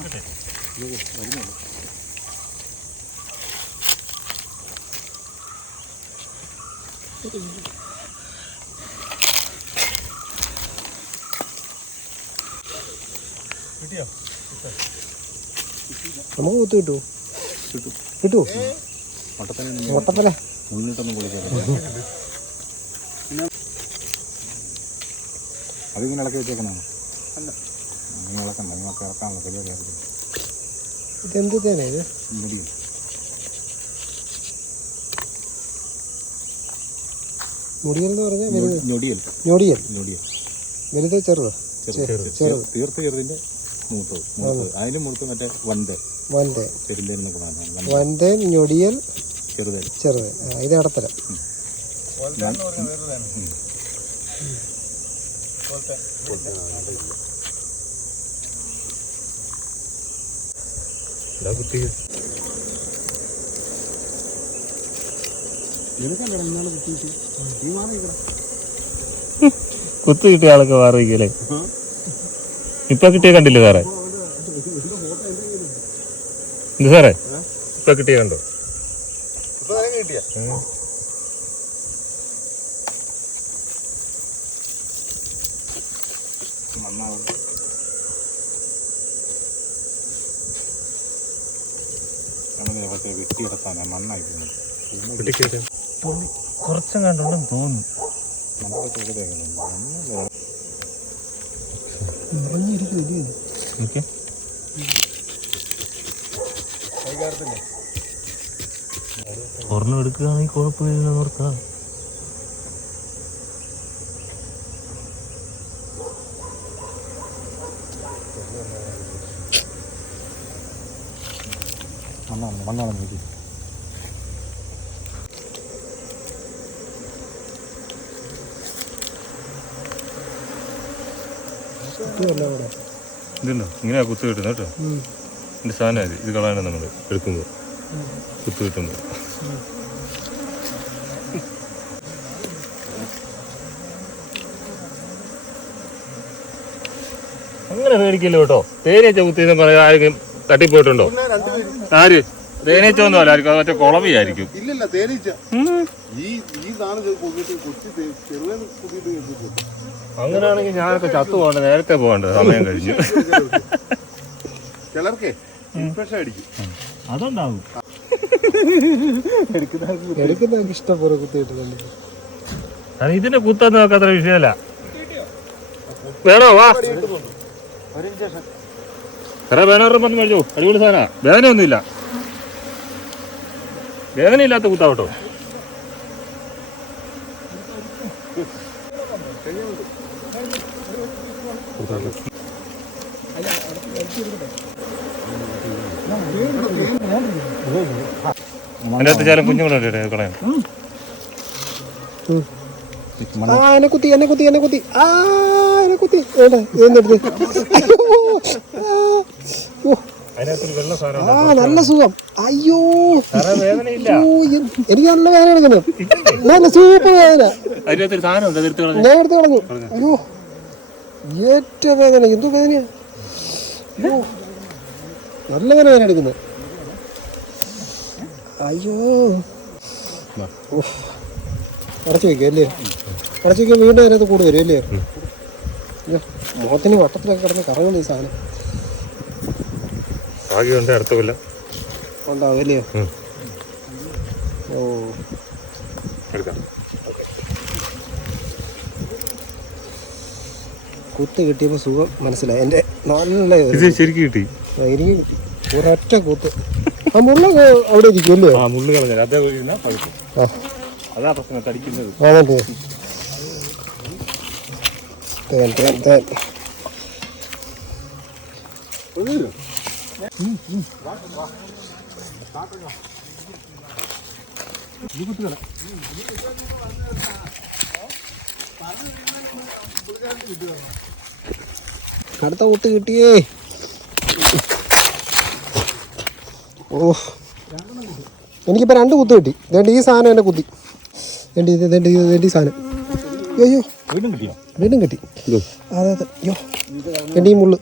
നമുക്ക് കുത്തു കിട്ടുമോ കിട്ടുമോ മുട്ടപ്പല മുന്നിട്ടൊന്നും പൊളിക്കാൻ അതിങ്ങനെ ഇളക്കി വെച്ചേക്കണോ അങ്ങനെ ഇളക്കണ്ട നിങ്ങൾക്ക് ഇറക്കാനുള്ള പരിപാടി അത് ഇതെന്ത് തേനാ ഇത്? മുടിയും മുടിയൽ എന്ന് പറഞ്ഞാൽ ഞൊടിയൽ. ഞൊടിയൽ. ഞൊടിയൽ. വലുത് ചെറുതോ? ചെറുത്. തീർത്ത ചെറുതിന്റെ മൂത്തത് മൂത്തത് അതിലും മൂത്ത് മറ്റേ വന്തേ വന്തേ പറയുന്നത് വന്ത് ഞൊടിയൽ ചെറുതേൻ ചെറുത് ആ, ഇത് ഇടത്തരം. നിനക്കല്ലേ ഇന്നാളെ കുത്തി കുത്തു കിട്ടിയ ആളൊക്കെ മാറിയിരിക്കല്ലേ? ഇപ്പൊ കിട്ടിയ കണ്ടില്ലേ സാറേ? എന്ത് സാറേ? ഇപ്പൊ കിട്ടിയ കണ്ടോ? കിട്ടിയ? നന്നാവും അങ്ങനെ പക്ഷേ വെട്ടിയെടുത്താൽ മണ്ണായി പോകുന്നു. കുറച്ചും കണ്ടുണ്ടെന്ന് തോന്നുന്നു. നമ്മളെ ചെറുതേക്കുന്നുണ്ട് ഓക്കെ. ഒരെണ്ണം എടുക്കുകയാണെങ്കിൽ കുഴപ്പമില്ല ഓർക്കാം മണ്ണാണ് മണ്ണാണ് നോക്കി ഇതുണ്ടോ? ഇങ്ങനെയാ കുത്തു കിട്ടുന്നത് കേട്ടോ. എന്റെ എന്റെ സാധനം ഇത് ഇത് കളയണം നമ്മൾ എടുക്കുമ്പോൾ കുത്തു കിട്ടുമ്പോൾ അങ്ങനെ പേടിക്കില്ല കേട്ടോ. തേനീച്ച കുത്തിയെന്ന് പറയാൻ ആരെങ്കിലും തട്ടിപ്പോയിട്ടുണ്ടോ? ആര്? തേനീച്ച ഒന്നും അല്ല ആയിരിക്കും അത് മറ്റേ കുളവിയായിരിക്കും. ഇല്ലില്ല തേനീച്ച. ഉം. ഈ ഈ സാധനം കൊച്ചു അങ്ങനെയാണെങ്കിൽ ഞാനൊക്കെ ചത്തു പോകണ്ട നേരത്തെ പോകണ്ട സമയം കഴിഞ്ഞു. ചിലർക്കേ ഇൻഫെക്ഷൻ അടിക്കും. അതുണ്ടാവും എടുക്കുന്നവർക്ക് ഇതിന്റെ കുത്തൊന്നും നമുക്ക് അത്ര വിഷയമല്ല. വേണോ വാ. ഒരു ഇഞ്ചക്ഷൻ എത്ര വേനറും പറഞ്ഞു മേടിച്ചു. അടിപൊളി സാധന. വേദനയൊന്നുമില്ല. വേദനയില്ലാത്ത കുത്താവട്ടോ. അതിന്റെ അകത്ത് ചില എന്നെ കുത്തി എന്നെ കുത്തി എന്നെ കുത്തി. ആ വേണ്ട ഇതെന്നെടുത്ത് അയ്യോ ആ, നല്ല സുഖം അയ്യോ എനിക്ക് നല്ല വേദന എടുക്കുന്നു നല്ല സൂപ്പർ വേദന ഞാൻ എടുത്ത് കളഞ്ഞു അയ്യോ ഏറ്റവും വേദന എന്തോ വേദനയാ നല്ല വേദന എടുക്കുന്നത് അയ്യോ. അടച്ചു വെക്കും അല്ലേ അടച്ചു വീണ്ടും അതിനകത്ത് കൂടി വരും അല്ലേ അയ്യോ മുഖത്തിന് വട്ടത്തിലൊക്കെ കിടന്ന് കറങ്ങുന്നു ഈ സാധനം. ഭാഗ്യമുണ്ട് അടുത്ത കൊല്ലം ഉണ്ടാവും ഓ. എടുക്കാം. കുത്ത് കിട്ടിയപ്പോൾ സുഖം മനസ്സിലായി. എന്റെ നല്ല ശരിക്കും കിട്ടി. എനിക്ക് ഒരൊറ്റ കൂത്ത്. ആ മുള്ള അവിടെ ഇരിക്കും ആ മുള്ളു കളഞ്ഞാൽ അതേ അതാ പ്രശ്നം തടിക്കുന്നത്. തേൻ തേൻ തേൻ അടുത്ത കൂട്ട് കിട്ടിയേ. ഓ. എനിക്കിപ്പോൾ രണ്ട് കുത്ത് കിട്ടി. ഇതേണ്ട ഈ സാധനം എന്നെ കുത്തി. ഇതേണ്ട ഇത് ഇതേണ്ട ഈ സാധനം. അയ്യോ വീണ്ടും കിട്ടിയോ? വീണ്ടും കിട്ടി. അതെ അതെ. അയ്യോ എന്റെ ഈ മുള്ള്.